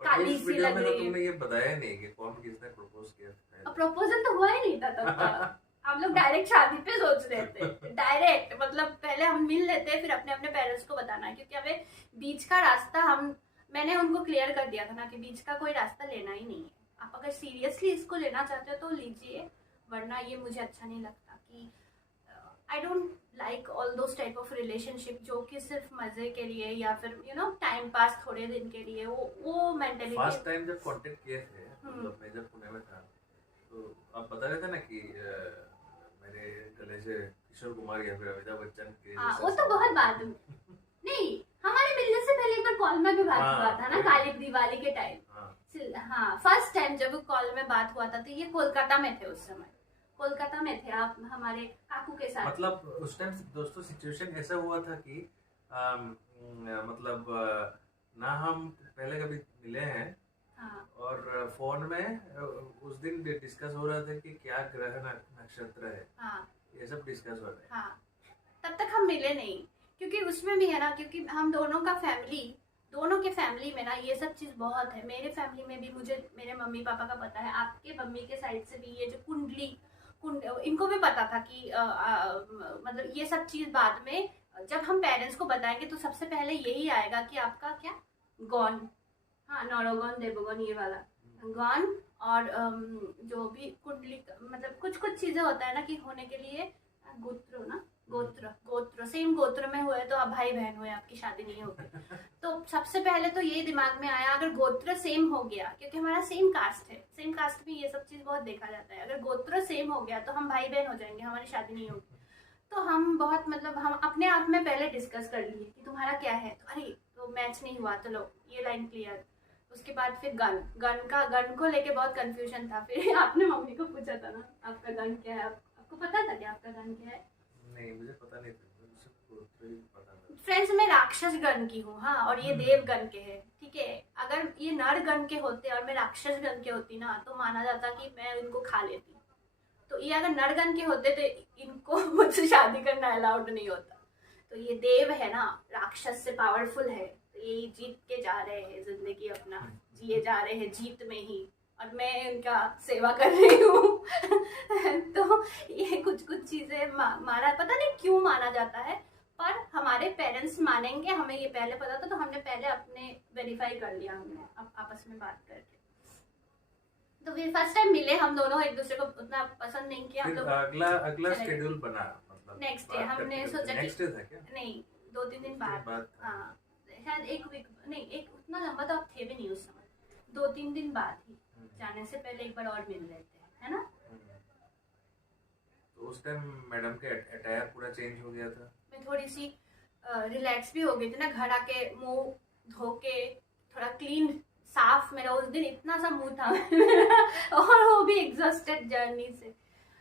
काली इस सी वीडियो लग में तो रही है। तुमने ये बताया नहीं कि कौन किसने प्रपोज किया था। प्रपोजल तो हुआ ही नहीं था तब तक। हम लोग डायरेक्ट शादी पे सोच रहे थे, डायरेक्ट, मतलब पहले हम मिल लेते, फिर अपने अपने पेरेंट्स को बताना है, क्योंकि हमें बीच का रास्ता मैंने उनको क्लियर कर दिया था ना कि बीच का कोई रास्ता लेना ही नहीं है। आप अगर सीरियसली इसको लेना चाहते हो तो लीजिए, वरना ये मुझे अच्छा नहीं लगता। कि I don't like all those type of relationship जो कि सिर्फ मजे के लिए या फिर टाइम पास थोड़े दिन के लिए, वो मेंटेलिटी। फर्स्ट टाइम जब कांटेक्ट किए थे, मतलब मैं जब पुणे में था, तो आप बता रहे थे ना कि मेरे गले से किशोर कुमार या फिर अमिताभ बच्चन के हाँ, वो तो बहुत बाद में, नहीं, हमारे मिलने से पहले एक बार कॉल में भी बात हुआ था ना, काली दिवाली के टाइम। हाँ, फर्स्ट टाइम जब कॉल में बात हुआ था, तो ये कोलकाता में थे उस समय, कोलकाता में थे आप हमारे काकू के साथ। मतलब उस टाइम दोस्तों सिचुएशन ऐसा हुआ था कि मतलब ना हम पहले कभी मिले हैं। हाँ, और फोन में उस दिन डिस्कस हो रहा था कि क्या ग्रह नक्षत्र है। हाँ, ये सब डिस्कस हो रहा है। हाँ, तब तक हम मिले नहीं, क्योंकि उसमें भी है ना, क्योंकि हम दोनों के फैमिली में ना ये सब चीज बहुत है। मेरे फैमिली में भी मुझे मेरे मम्मी पापा का पता है, आपके मम्मी के साइड से भी ये जो इनको भी पता था कि मतलब ये सब चीज बाद में जब हम पेरेंट्स को बताएंगे तो सबसे पहले यही आएगा कि आपका क्या गॉन, हाँ, नौरोगॉन देवगॉन, ये वाला गॉन। और जो भी कुंडली, मतलब कुछ कुछ चीजें होता है ना कि होने के लिए, गोत्रो ना, गोत्र गोत्र सेम गोत्र में हुए तो आप भाई बहन हुए, आपकी शादी नहीं होगी। तो सबसे पहले तो ये दिमाग में आया, अगर गोत्र सेम हो गया, क्योंकि हमारा सेम कास्ट है, सेम कास्ट में ये सब चीज बहुत देखा जाता है, अगर गोत्र सेम हो गया तो हम भाई बहन हो जाएंगे, हमारी शादी नहीं होगी। तो हम बहुत मतलब हम अपने आप में पहले डिस्कस कर लिए कि तुम्हारा क्या है, तो अरे तो मैच नहीं हुआ, चलो ये लाइन क्लियर। उसके बाद फिर गन को लेके बहुत कंफ्यूजन था। फिर आपने मम्मी को पूछा था ना आपका गन क्या है, आपको पता था क्या आपका गन क्या है? नहीं, मुझे पता नहीं था, मुझे सिर्फ गोत्र ही पता था। फ्रेंड्स, मैं राक्षस गण की हूँ, हाँ, और ये देव गण के हैं, ठीक है। अगर ये नर गण के होते और मैं राक्षस गण के होती ना, तो माना जाता कि मैं इनको खा लेती। तो ये अगर नरगन के होते तो इनको मुझसे शादी करना अलाउड नहीं होता। तो ये देव है ना, राक्षस से पावरफुल है, तो ये जीत के जा रहे हैं जिंदगी, अपना जिए जा रहे हैं जीत में ही, और मैं इनका सेवा कर रही हूँ। तो ये कुछ कुछ चीजें माना, पता नहीं क्यों माना जाता है, पर हमारे पेरेंट्स मानेंगे, हमें ये पहले पता था, तो हमने पहले अपने वेरीफाई कर लिया, हमने आपस में बात करके। तो फिर फर्स्ट टाइम मिले हम दोनों, एक दूसरे को उतना पसंद नहीं किया हम लोग। अगला शेड्यूल बना, मतलब नेक्स्ट डे हमने सोचा नेक्स्ट डे था क्या? नहीं, 2-3 दिन बाद, हाँ शायद एक वीक नहीं, एक उतना लंबा तो आप थे भी नहीं उस समय, 2-3 दिन बाद ही, जाने से पहले एक बार और मिल रहे थे, है ना। तो उस टाइम मैडम के अटायर पूरा चेंज हो गया था। मैं थोड़ी सी रिलैक्स भी हो गई थी ना, घर आके मुंह धो के थोड़ा क्लीन साफ, मेरा उस दिन इतना सा मुंह था और वो भी एग्जॉस्टेड जर्नी से,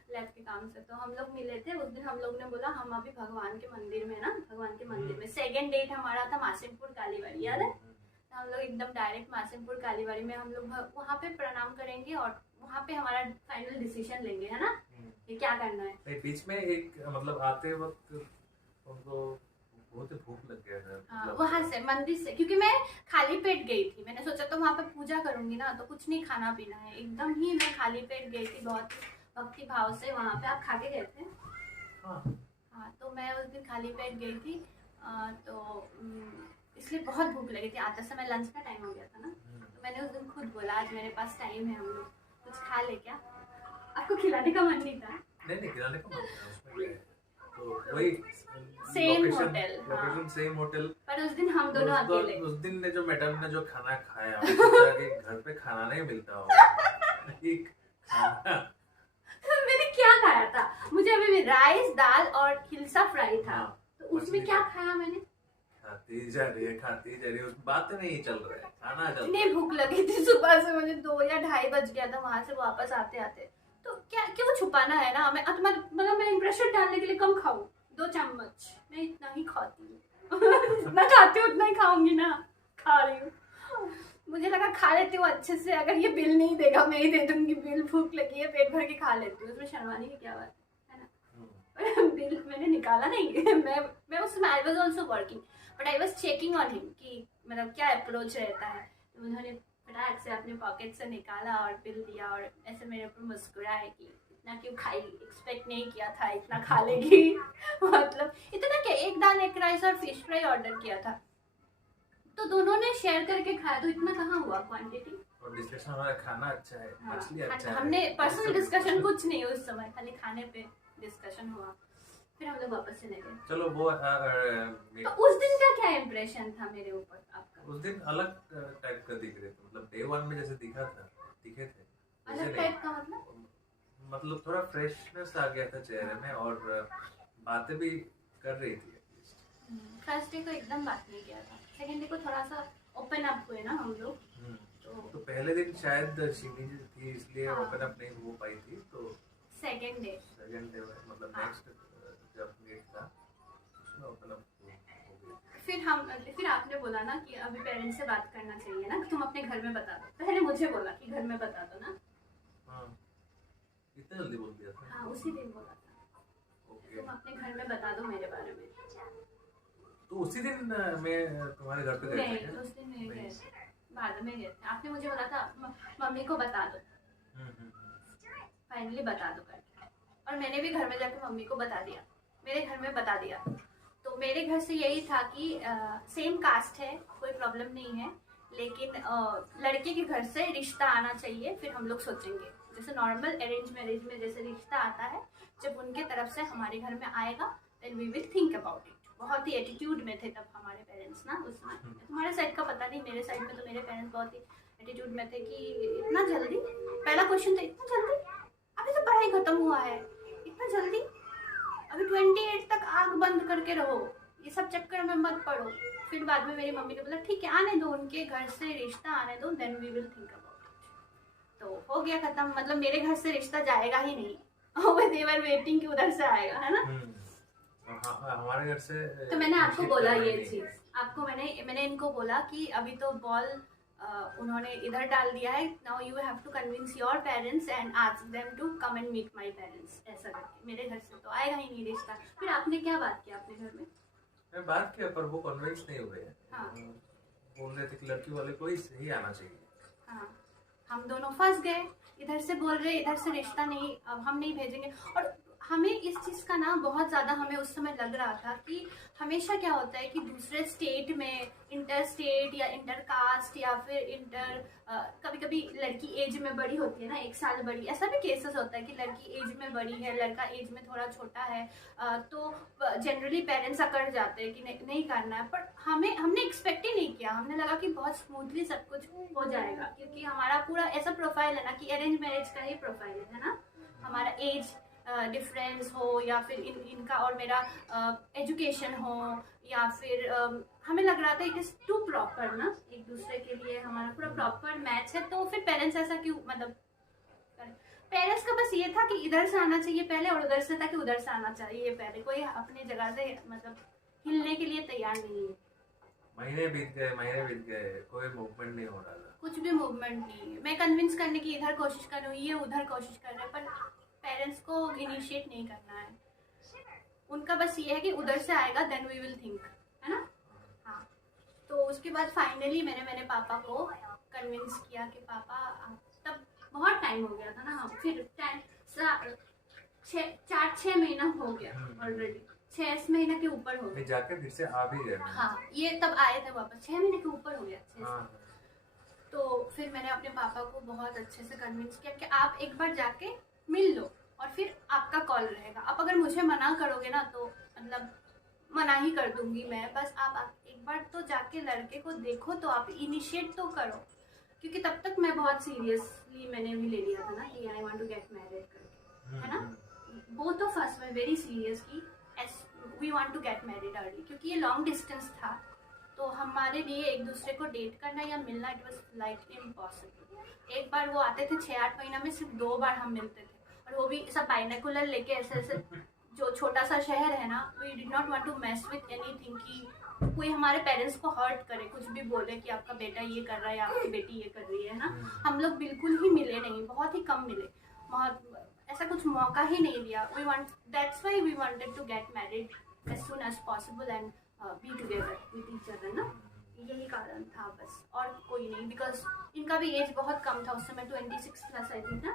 लैब के काम से। तो हम लोग मिले थे उस दिन, हम लोग ने बोला हम अभी भगवान के मंदिर में ना, भगवान के मंदिर में सेकंड डेट हमारा था मासिमपुर कालीबाड़ी, याद है। तो हम लोग एकदम डायरेक्ट मासिमपुर कालीबाड़ी में हम लोग वहाँ पे प्रणाम करेंगे और वहाँ पे हमारा फाइनल डिसीजन लेंगे, है ना, ये क्या करना है। बीच में एक मतलब आते वक्त उनको बहुत भूख लग गया था, मतलब वहाँ से मंदिर से, क्योंकि मैं खाली पेट गई थी, मैंने सोचा तो वहाँ पे पूजा करूंगी ना, तो कुछ नहीं खाना पीना है, एकदम ही मैं खाली पेट गई थी, बहुत भक्ति भाव से। वहाँ पे आप खा के गए थे? हाँ, तो मैं उस दिन खाली पेट गई थी, तो इसलिए बहुत भूख लगी थी, आते समय लंच का टाइम हो गया था ना, तो मैंने उस दिन खुद बोला आज मेरे पास टाइम है, हम लोग कुछ खा ले क्या। आपको खिलाने का मन नहीं था? नहीं खिलाने का मन था, उसमें तो वही same hotel, location same hotel, पर उस दिन हम दोनों अकेले। उस दिन ने जो मैडम ने जो खाना खाया, कि घर पे खाना नहीं मिलता होगा। मैंने क्या खाया था, मुझे अभी भी राइस दाल और हिलसा फ्राई था, तो उसमें क्या खाया मैंने? खाती जा रही है, उस बात नहीं चल रहा है, खाना चल रहा है। इतनी भूख लगी थी सुबह से, मुझे 2 या 2:30 बज गया था वहां से वापस आते आते। तो क्या क्यों छुपाना है ना हमें, मतलब मैं इंप्रेशन डालने के लिए कम खाऊं, 2 चम्मच, मैं इतना ही खाती हूँ। जितना खाती हूँ उतना ही खाऊंगी ना, खा रही हूँ। मुझे लगा खा लेती हूँ अच्छे से, अगर ये बिल नहीं देगा मैं ही दे दूंगी बिल, भूख लगी है पेट भर के खा लेती हूँ, उसमें शर्माने की क्या बात है ना। बिल मैंने निकाला नहीं। मैं उस समय I was also working, but I was checking on him कि मतलब क्या अप्रोच रहता है। तो उन्होंने फटाक से अपने पॉकेट से निकाला और बिल दिया, और ऐसे मेरे ऊपर मुस्कुराए कि इतना क्यों खाई, एक्सपेक्ट नहीं किया था इतना खा लेगी। मतलब इतना क्या, 1 दाल 1 राइस और फिश फ्राई ऑर्डर किया था, तो दोनों ने शेयर करके खाया, तो इतना कहाँ हुआ क्वांटिटी। और डिस्कशन हमारा खाना अच्छा है, मछली अच्छा है, हमने पर्सनल डिस्कशन कुछ नहीं उस समय, खाली खाने पे डिस्कशन हुआ। फिर हम लोग वापस चले गए। चलो वो तो उस दिन का क्या इम्प्रेशन था मेरे ऊपर आपका? उस दिन अलग टाइप का दिख रहे थे, मतलब डे 1 में जैसे दिखे थे अलग टाइप का मतलब थोड़ा फ्रेशनेस आ गया था चेहरे में, और बातें भी कर रही थी। फर्स्ट डे को एकदम बात नहीं किया था, सेकंड डे को थोड़ा सा ओपन अप हुए ना हम लोग। तो पहले दिन शायद शिमी थी इसलिए ओपन अप नहीं हो पाई थी, तो सेकंड डे मतलब नेक्स्ट जब मीट था उसमें ओपन अप हो गई। फिर आपने बोला ना कि अभी पेरेंट्स से बात करना चाहिए ना, तुम अपने घर में बता दो। पहले मुझे बोला कि घर में बता दो ना। इतना जल्दी बोल दिया था? हाँ, उसी दिन बोला था। तुम अपने घर में बता दो मेरे बारे में। तो उसी दिन मैं तुम्हारे घर पे गया था? नहीं, उस दिन नहीं गए, बाद में गए। आपने मुझे बोला था मम्मी को बता दो, फाइनली बता दो करके, और मैंने भी घर में जाकर मम्मी को बता दिया, मेरे घर में बता दिया। तो मेरे घर से यही था कि सेम कास्ट है, कोई प्रॉब्लम नहीं है, लेकिन लड़के के घर से रिश्ता आना चाहिए, फिर हम लोग सोचेंगे। जैसे नॉर्मल अरेंज मैरिज में जैसे रिश्ता आता है, जब उनके तरफ से हमारे घर में आएगा then we will think about it. बहुत ही एटीट्यूड में थे तब हमारे पेरेंट्स ना उस समय। तुम्हारे साइड का पता नहीं, मेरे साइड में तो मेरे पेरेंट्स बहुत ही एटीट्यूड में थे कि इतना जल्दी, पहला क्वेश्चन था इतना जल्दी, अभी तो पढ़ाई खत्म हुआ है, इतना जल्दी, अभी 28 तक आग बंद करके रहो, ये सब चक्कर में मत पड़ो। फिर बाद में मेरी मम्मी ने बोला ठीक है आने दो, उनके घर से रिश्ता आने दो, then we will think about it. तो हो गया खत्म, मतलब मेरे घर से रिश्ता जाएगा ही नहीं। वो देवर वेटिंग कि उधर से आएगा, है ना। हमारे घर से तो मैंने आपको बोला ये चीज, आपको मैंने इनको बोला कि अभी तो बॉल उन्होंने इधर डाल दिया है, now you have to convince your parents and ask them to come and meet my parents, ऐसा करके। मेरे घर से तो आएगा ही नहीं रिश्ता। फिर आपने क्या बात किया अपने घर में? मैं बात किया पर वो कन्विंस नहीं हुए। हाँ। बोल रहे थे कि लड़की वाले को ही सही आना चाहिए। हाँ, हम दोनों फंस गए, इधर से बोल रहे इधर से रिश्ता नहीं, अब हम नहीं भेजेंगे। और हमें इस चीज़ का ना बहुत ज़्यादा हमें उस समय लग रहा था कि हमेशा क्या होता है कि दूसरे स्टेट में इंटर स्टेट या इंटर कास्ट या फिर इंटर कभी कभी लड़की एज में बड़ी होती है ना, 1 साल बड़ी, ऐसा भी केसेस होता है कि लड़की एज में बड़ी है, लड़का एज में थोड़ा छोटा है, तो जनरली पेरेंट्स अकड़ जाते हैं कि नहीं करना है। पर हमने एक्सपेक्ट ही नहीं किया, हमने लगा कि बहुत स्मूथली सब कुछ हो जाएगा, क्योंकि हमारा पूरा ऐसा प्रोफाइल है ना कि अरेंज मैरिज का ही प्रोफाइल है ना। हमारा एज डिफरेंस हो या फिर इनका और मेरा एजुकेशन हो, या फिर हमें लग रहा था इट इज़ टू प्रॉपर ना, एक दूसरे के लिए हमारा पूरा प्रॉपर मैच है। तो फिर पेरेंट्स ऐसा क्यों, मतलब पेरेंट्स का बस ये था कि इधर से आना चाहिए पहले और उधर से था कि उधर से आना चाहिए पहले, कोई अपनी जगह से मतलब हिलने के लिए तैयार नहीं है। महीने बीत गए, कोई मूवमेंट नहीं हो रहा था, कुछ भी मूवमेंट नहीं है। मैं कन्विंस करने की इधर कोशिश कर रही हूँ, ये उधर कोशिश कर रहे हैं, पर पेरेंट्स को इनिशिएट नहीं करना है। उनका बस ये है कि उधर से आएगा देन वी विल थिंक, है ना। हाँ, तो उसके बाद फाइनली मैंने पापा को कन्विंस किया कि पापा, तब बहुत टाइम हो गया था ना, फिर 4-6 महीना हो गया ऑलरेडी, 6 महीना के ऊपर हो गया, जाके फिर से आ भी गए। हाँ, ये तब आए थे वापस, 6 महीने के ऊपर हो गया, 6 तो फिर मैंने अपने पापा को बहुत अच्छे से कन्विंस किया कि आप एक बार जाके मिल लो और फिर आपका कॉल रहेगा। आप अगर मुझे मना करोगे ना तो मतलब मना ही कर दूंगी मैं, बस आप एक बार तो जाके लड़के को देखो, तो आप इनिशिएट तो करो। क्योंकि तब तक मैं बहुत सीरियसली मैंने भी ले लिया था ना कि I want to get married करके, है ना। Both of us were very serious कि we want to get married early, क्योंकि ये लॉन्ग डिस्टेंस था, तो हमारे लिए एक दूसरे को डेट करना या मिलना इट वाज लाइक इम्पॉसिबल। एक बार वो आते थे 6-8 महीना में सिर्फ 2 बार हम मिलते थे, और वो भी सब बाइनोकुलर लेके ऐसे जो छोटा सा शहर है ना, we did not want to mess with anything कि कोई हमारे पेरेंट्स को हर्ट करे, कुछ भी बोले कि आपका बेटा ये कर रहा है या आपकी बेटी ये कर रही है ना। हम लोग बिल्कुल ही मिले नहीं, बहुत ही कम मिले, बहुत ऐसा कुछ मौका ही नहीं दिया। That's why we wanted to get married as soon as possible and be together with each other ना, यही कारण था बस, और कोई नहीं। बिकॉज इनका भी एज बहुत कम था उस समय, 26 प्लस आई थिंक ना,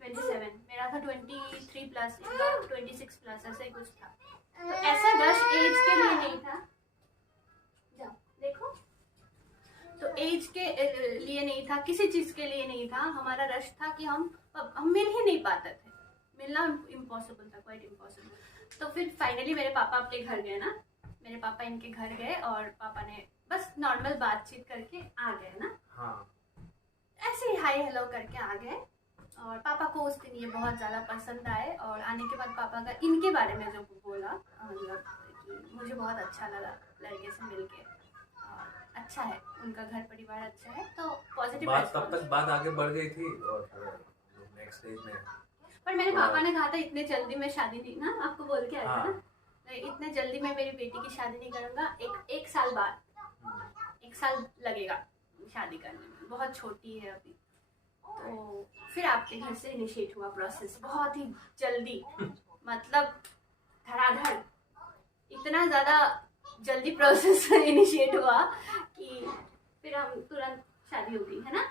27, मेरा था 23 प्लस, इनका 26 प्लस, ऐसा ही कुछ था। तो ऐसा रश एज के लिए नहीं था, जाओ देखो, तो एज के लिए नहीं था, किसी चीज़ के लिए नहीं था, हमारा रश था कि हम मिल ही नहीं पाते थे, मिलना इम्पॉसिबल था, क्वाइट इम्पॉसिबल। तो फिर फाइनली मेरे पापा अपने घर गए ना, मेरे पापा इनके घर गए और पापा ने बस नॉर्मल बातचीत करके आ गए ना, हाँ, ऐसे ही हाई हेलो करके आ गए। और पापा को उस दिन ये बहुत ज़्यादा पसंद आए, और आने के बाद पापा का इनके बारे में जो बोला, मतलब कि मुझे बहुत अच्छा लगा लड़के से मिलके, और अच्छा है उनका घर परिवार अच्छा है, तो पॉजिटिव बात तब तक बात आगे बढ़ गई थी। और नेक्स्ट स्टेज में पर मेरे पापा ने कहा था इतने जल्दी में शादी नहीं ना, आपको बोल के आया था ना, इतने जल्दी मैं मेरी बेटी की शादी नहीं करूँगा, एक साल बाद, 1 साल लगेगा शादी करने में, बहुत छोटी है अभी। तो फिर आपके घर से इनिशिएट हुआ प्रोसेस बहुत ही जल्दी, मतलब धड़ाधड़, इतना ज़्यादा जल्दी प्रोसेस इनिशिएट हुआ कि फिर हम तुरंत शादी हो गई, है ना।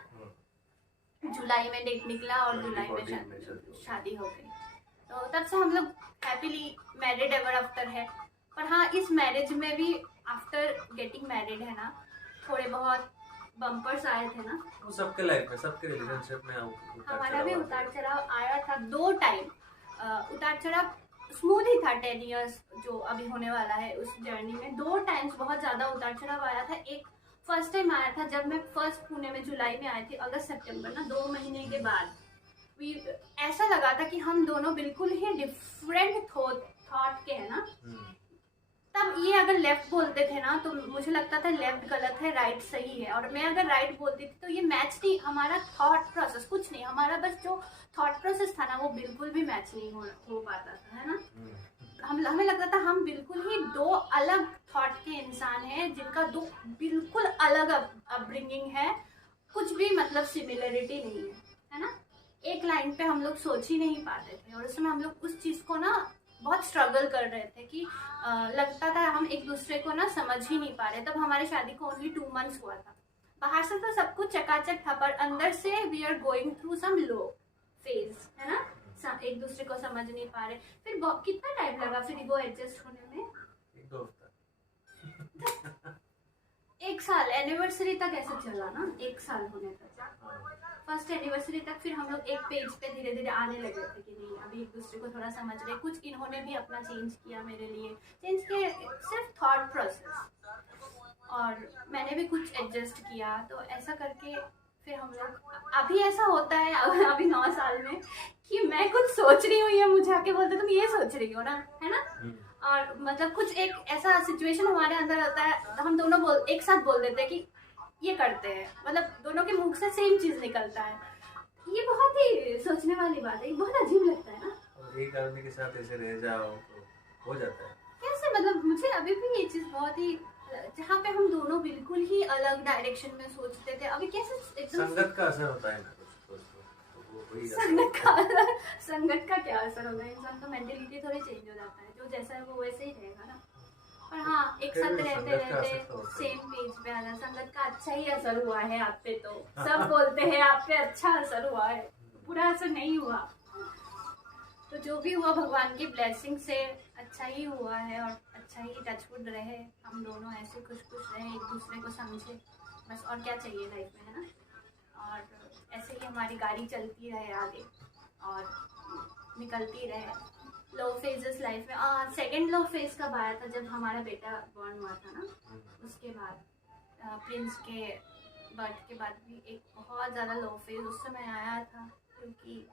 जुलाई में डेट निकला और जुलाई में शादी हो गई, तो तब से हम लोग हैप्पीली मैरिड एवर आफ्टर है। पर हाँ, इस मैरिज में भी आफ्टर गेटिंग मैरिड है ना, थोड़े बहुत बम्पर्स आए थे ना, वो सबके लाइफ में, सबके रिलेशनशिप में हमारा भी उतार चढ़ाव आया था 2 टाइम। उतार चढ़ाव स्मूथ ही था 10 इयर्स जो अभी होने वाला है। उस जर्नी में 2 टाइम्स बहुत ज़्यादा उतार चढ़ाव आया था। एक फर्स्ट टाइम आया था जब मैं फर्स्ट पुणे में जुलाई में आई थी, अगस्त सितंबर ना, 2 महीने के बाद ऐसा लगा था कि हम दोनों बिल्कुल ही डिफरेंट थॉट के हैं ना। तब ये अगर लेफ्ट बोलते थे ना तो मुझे लगता था लेफ्ट गलत है, राइट सही है, और मैं अगर राइट बोलती थी तो ये मैच नहीं, हमारा थॉट प्रोसेस कुछ नहीं, हमारा बस जो थॉट प्रोसेस था ना वो बिल्कुल भी मैच नहीं हो पाता था, है ना। हमें लगता था हम बिल्कुल ही 2 अलग थॉट के इंसान हैं जिनका 2 बिल्कुल अलग अपब्रिंगिंग है, कुछ भी मतलब सिमिलरिटी नहीं है ना। एक लाइन पे हम लोग सोच ही नहीं पाते थे, और उसमें हम लोग उस चीज़ को ना बहुत स्ट्रगल कर रहे थे कि लगता था हम एक दूसरे को ना समझ ही नहीं पा रहे। तब हमारी शादी को ओनली 2 मंथ्स हुआ था। बाहर से तो सब कुछ चकाचक था, पर अंदर से we are going through some low phase, है ना। एक दूसरे को समझ नहीं पा रहे। फिर कितना टाइम लगा फिर वो एडजस्ट होने में? 1-2 हफ्ता। 1 साल एनिवर्सरी तक ऐसे चला ना, 1 साल होने तक, फर्स्ट एनिवर्सरी तक। फिर हम लोग एक पेज पे धीरे धीरे आने लगे थे कि नहीं अभी एक दूसरे को थोड़ा समझ रहे। कुछ इन्होंने भी अपना चेंज किया मेरे लिए, चेंज किया सिर्फ थॉट प्रोसेस, और मैंने भी कुछ एडजस्ट किया। तो ऐसा करके फिर हम लोग, अभी ऐसा होता है अभी 9 साल में कि मैं कुछ सोच रही हूँ, ये मुझे आके बोलते तुम ये सोच रही हो ना, है ना। और मतलब कुछ एक ऐसा सिचुएशन हमारे अंदर होता है, हम दोनों एक साथ बोल देते हैं कि ये करते हैं, मतलब दोनों के मुख से सेम चीज निकलता है। ये बहुत ही सोचने वाली बात है, बहुत अजीब लगता है ना। और एक आदमी के साथ ऐसे रह जाओ तो हो जाता है कैसे, मतलब मुझे अभी भी ये चीज बहुत ही, जहाँ पे हम दोनों बिल्कुल ही अलग डायरेक्शन में सोचते थे, अभी कैसे एकदम संगत का असर होता है ना कुछ तो वो वही संगत का क्या असर होगा? इंसान तो मेंटेलिटी थोड़ी चेंज हो जाता है, जो जैसा है वो वैसे ही रहेगा ना। पर हाँ, एक साथ रहते रहते सेम पेज पे आना, संगत का अच्छा ही असर हुआ है आप पे। तो सब बोलते हैं आप पे अच्छा असर हुआ है, बुरा असर नहीं हुआ। तो जो भी हुआ भगवान की ब्लेसिंग से अच्छा ही हुआ है, और अच्छा ही टचवुड रहे, हम दोनों ऐसे खुश खुश रहे, एक दूसरे को समझे, बस और क्या चाहिए लाइफ में, है ना। और ऐसे ही हमारी गाड़ी चलती रहे आगे और निकलती रहे। लो फेजेस लाइफ में, सेकंड लो फेज कब आया था? जब हमारा बेटा बॉर्न हुआ था ना, उसके बाद प्रिंस के बर्थ के बाद भी एक बहुत ज़्यादा लो फेज उस समय आया था, क्योंकि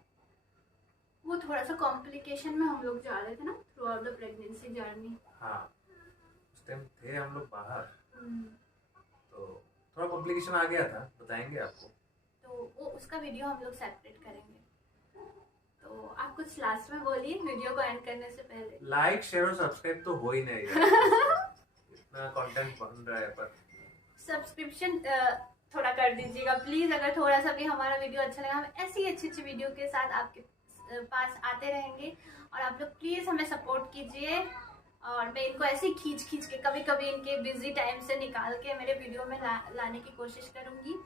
वो थोड़ा सा कॉम्प्लिकेशन में हम लोग जा रहे थे ना through out the pregnancy journey. हाँ, उस टाइम थे हम लोग बाहर, तो थोड़ा कॉम्प्लिकेशन आ गया था, बताएंगे आपको। तो वो उसका वीडियो हम लोग सेपरेट करेंगे। तो आप कुछ लास्ट में बोलिए वीडियो को एंड करने से पहले। लाइक शेयर और सब्सक्राइब तो हो ही नहीं यार। इतना कंटेंट बन रहा है, पर सब्सक्रिप्शन थोड़ा कर दीजिएगा प्लीज। अगर थोड़ा सा भी हमारा वीडियो अच्छा लगा, हम ऐसी अच्छी अच्छी वीडियो के साथ आपके पास आते रहेंगे, और आप लोग प्लीज हमें सपोर्ट कीजिए। और मैं इनको ऐसे ही खींच खींच के कभी कभी इनके बिजी टाइम से निकाल के मेरे वीडियो में लाने की कोशिश करूंगी।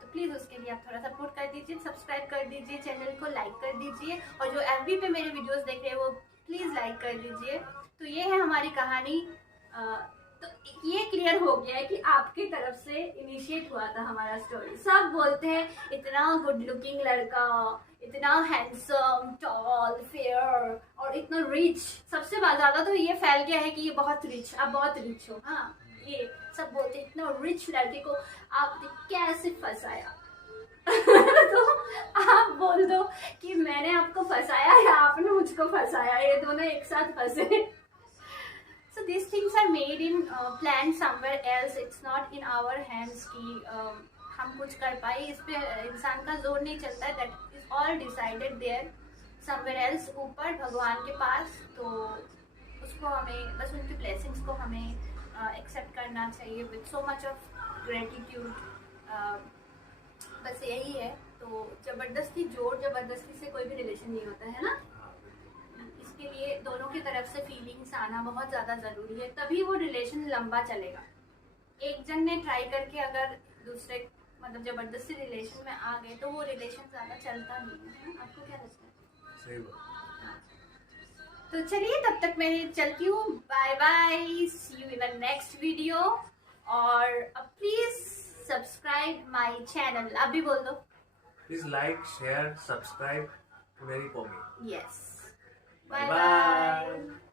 तो प्लीज़ उसके लिए आप थोड़ा सपोर्ट कर दीजिए, सब्सक्राइब कर दीजिए, चैनल को लाइक कर दीजिए, और जो एफबी पे मेरे वीडियोस देख रहे हैं वो प्लीज़ लाइक कर दीजिए। तो ये है हमारी कहानी। तो ये क्लियर हो गया है कि आपकी तरफ से इनिशिएट हुआ था हमारा स्टोरी। सब बोलते हैं इतना गुड लुकिंग लड़का, इतना हैंडसम, टॉल, फेयर और इतना रिच। सबसे ज़्यादा तो ये फैल गया है कि ये बहुत रिच, आप बहुत रिच हो। हाँ, ये सब बोलते इतना रिच लड़के को आपने कैसे फंसाया। तो आप बोल दो कि मैंने आपको फंसाया या आपने मुझको फंसाया, ये दोनों एक साथ फंसे। So these things are made in planned somewhere else. It's not in our hands कि हम कुछ कर पाए, इस पे इंसान का जोर नहीं चलता है। That is all decided there somewhere else, ऊपर भगवान के पास। तो उसको हमें बस उनकी ब्लेसिंग्स को हमें एक्सेप्ट करना चाहिए with so much of gratitude। बस यही है। तो जबरदस्ती, जोर जबरदस्ती से कोई भी रिलेशन नहीं होता है ना। इसके लिए दोनों की तरफ से फीलिंग्स आना बहुत ज़्यादा ज़रूरी है, तभी वो रिलेशन लंबा चलेगा। एक जन ने ट्राई करके अगर दूसरे मतलब जबरदस्ती रिलेशन में आ गए तो वो रिलेशन ज़्यादा चलता नहीं है। आपको क्या लगता है? सही बात। तो चलिए तब तक मैं चलती हूँ, bye bye, see you in the next video. और प्लीज सब्सक्राइब माय चैनल। आप भी बोल दो। Please like share subscribe to मेरी पॉमी। यस। Bye bye. बाय।